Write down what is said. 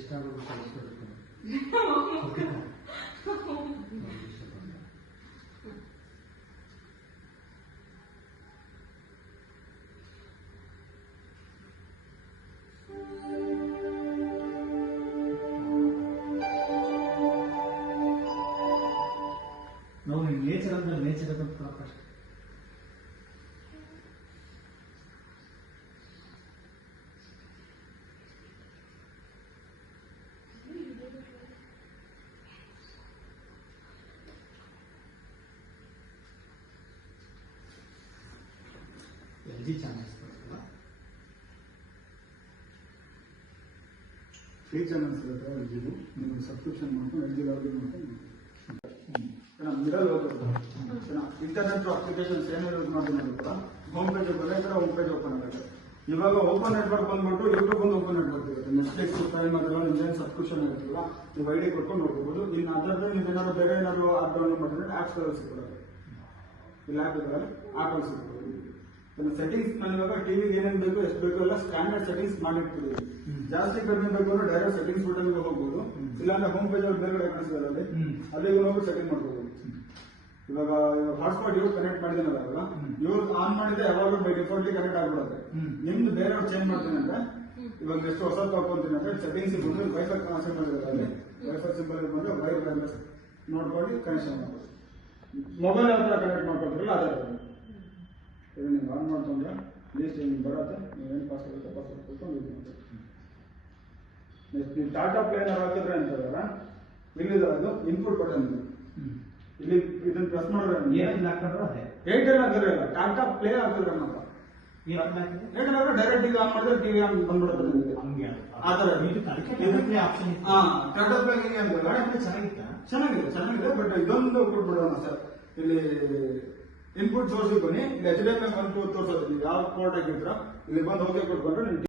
ಇಷ್ಟ ಆಗೋದು ಕಳಿಸ್ಕೊಡ್ತೀನಿ. ನಾವು ನೇಚರ್ ಅಂದ್ರೆ ನೇಚರ್ ಅಂತ ಫಸ್ಟ್ LG ಚಾನಲ್ಸ್ ಬರ್ತಲ್ಲ, ಫ್ರೀ ಚಾನಲ್ಸ್ ಇರುತ್ತೆ LGದು. ನೀವು ಸಬ್ಸ್ಕ್ರಿಪ್ಷನ್ ಮಾಡ್ಕೊಂಡು LG ಲಾಗಿನ್ ಮಾಡ್ಕೊಂಡು ಮಿಡಲ್ ಇಂಟರ್ನೆಟ್ ಅಪ್ಲಿಕೇಶನ್ಸ್ ಏನೇನು ಯೂಸ್ ಮಾಡ್ತೀನಿ ಕೂಡ ಹೋಮ್ ಪೇಜ್ ಬಂದರೆ ಈ ಥರ ಹೋಮ್ ಪೇಜ್ ಓಪನ್ ಆಗುತ್ತೆ. ಇವಾಗ ಓಪನ್ ನೆಟ್ವರ್ಕ್ ಬಂದ್ಬಿಟ್ಟು ಯೂಟ್ಯೂಬ್ ಒಂದು ಓಪನ್ ನೆಟ್ವರ್ಕ್ ಇರುತ್ತೆ. ನೆಟ್ಫ್ಲಿಕ್ಸ್ ಪ್ರೈಮ್ ಅದೆಲ್ಲ ನಿಮ್ದೇನು ಸಬ್ಸ್ಕ್ರಿಪ್ಷನ್ ಇರುತ್ತಲ್ಲ ನೀವು ID ಕೊಟ್ಕೊಂಡು ನೋಡ್ಕೋಬೋದು. ಇನ್ನು ಅದರದ್ದು ನೀವೇನಾದ್ರು ಬೇರೆ ಏನಾದ್ರು ಆ್ಯಪ್ ಡೌನ್ಲೋಡ್ ಮಾಡಿದ್ರೆ ಆ್ಯಪ್ಸ್ಗಳಲ್ಲಿ ಸಿಕ್ಕೋದು, ಇಲ್ಲ ಆ್ಯಪ್ಗಳಲ್ಲಿ ಆ್ಯಪಲ್ಲಿ ಸಿಕ್ಕೋದು. ಸೆಟ್ಟಿಂಗ್ಸ್ ನಾನು ಇವಾಗ ಟಿವಿಗೆ ಏನೇನು ಬೇಕು ಎಷ್ಟು ಬೇಕು ಎಲ್ಲ ಸ್ಟ್ಯಾಂಡರ್ಡ್ ಸೆಟ್ಟಿಂಗ್ಸ್ ಮಾಡಿರ್ತೀವಿ. ಜಾಸ್ತಿ ಕಡಿಮೆ ಬೇಕು ಅಂದ್ರೆ ಡೈರೆಕ್ಟ್ ಸೆಟ್ಟಿಂಗ್ಸ್ ಬಟನ್ಗೆ ಹೋಗ್ಬೋದು, ಇಲ್ಲಾಂದ್ರೆ ಹೋಮ್ ಪೇಜ್ ಅಲ್ಲಿ ಬೇರೆ ಕಾಣಿಸ್ತಾರೆ ಅಲ್ಲಿಗೆ ಹೋಗಿ ಸೆಟ್ಟಿಂಗ್ ಮಾಡ್ಬೋದು. ಇವಾಗ ಹಾಟ್ಸ್ಪಾಟ್ ಇವ್ರು ಕನೆಕ್ಟ್ ಮಾಡಿದಾನಲ್ಲ, ಇವಾಗ ಇವ್ರು ಆನ್ ಮಾಡಿದ್ರೆ ಯಾವಾಗ ಬೈ ಡಿಫಾಲ್ಟ್ಲಿ ಕನೆಕ್ಟ್ ಆಗ್ಬಿಡುತ್ತೆ. ನಿಮ್ದು ಬೇರೆಯವ್ರು ಚೇಂಜ್ ಮಾಡ್ತೀನಿ ಅಂದ್ರೆ ಇವಾಗ ಎಷ್ಟು ಹೊಸ ತಗೊಂತೀನಿ ಅಂದ್ರೆ ಸೆಟ್ಟಿಂಗ್ಸ್ ಬಂದು ವೈಫೈ ಕನೆಕ್ಷನ್ ಮಾಡಿದ್ರೆ ಅಲ್ಲಿ ವೈಫೈ ಸಿಂಬಲ್ ಬಂದ್ರೆ ವೈರ್ ವೈರ್ಲೆಸ್ ನೋಡ್ಕೊಂಡು ಕನೆಕ್ಷನ್ ಮಾಡ್ಬೋದು. ಮೊಬೈಲ್ ಯಾವ ಥರ ಕನೆಕ್ಟ್ ಮಾಡ್ಕೊಳ್ತಿರಲ್ಲ ಅದೇ ಇದು ನೀವು ಆನ್ ಮಾಡ್ಕೊಂಡ್ರೆ ಲೀಸ್ಟ್ ನಿಮ್ಗೆ ಬರುತ್ತೆ. ನೀವೇನು ಪಾಸ್ವರ್ಡ್ ಇರುತ್ತೆ ಪಾಸ್ವರ್ಡ್ ಕೊಟ್ಕೊಂಡು ಯೂಸ್ ಮಾಡ್ತೀವಿ. ನೆಕ್ಸ್ಟ್ ನೀವು ಟಾಟಾ ಪ್ಲೇನರ್ ಹಾಕಿದ್ರೆ ಅಂತಂದ್ರೆ ಇಲ್ಲಿದೆ ಅದು ಇನ್ಪುಟ್ ಬಟನ್ ಇದೆ. ಇಲ್ಲಿ ಇದನ್ನ ಪ್ರೆಸ್ ಮಾಡಿದ್ರೆ ಏರ್ಟೆಲ್ ಹಾಕಿದ್ರೆ ಇಲ್ಲ, ಟಾಟಾ ಪ್ಲೇ ಹಾಕಿದ್ರೆ ಮಾತ್ರ. ಏರ್ಟೆಲ್ ಹಾಕಿದ್ರೆ ಡೈರೆಕ್ಟ್ ಈಗ ಆನ್ ಮಾಡಿದ್ರೆ ಟಿವಿ ಆನ್ ಬಂದ್ಬಿಡುತ್ತೆ ನಿಮಗೆ. ಆ ಥರ ಟಾಟಾ ಪ್ಲೇ ಹೇಗೆ ಅಂತಲ್ಲ ಚೆನ್ನಾಗಿದೆ ಬಟ್ ಇದೊಂದು ಕೊಟ್ಬಿಡೋಣ ಸರ್. ಇಲ್ಲಿ ಇನ್ಪುಟ್ ಸೋರ್ಸಿಗೆ ಬನ್ನಿ, ಇಲ್ಲಿ HDMI 1 2 ತೋರಿಸೋದು. ನೀವು ಯಾವ ಪೋರ್ಟ್ ಆಗಿರ್ತೀರ ಇಲ್ಲಿ ಬಂದು ಓಕೆ ಕೊಟ್ಕೊಂಡ್ರೆ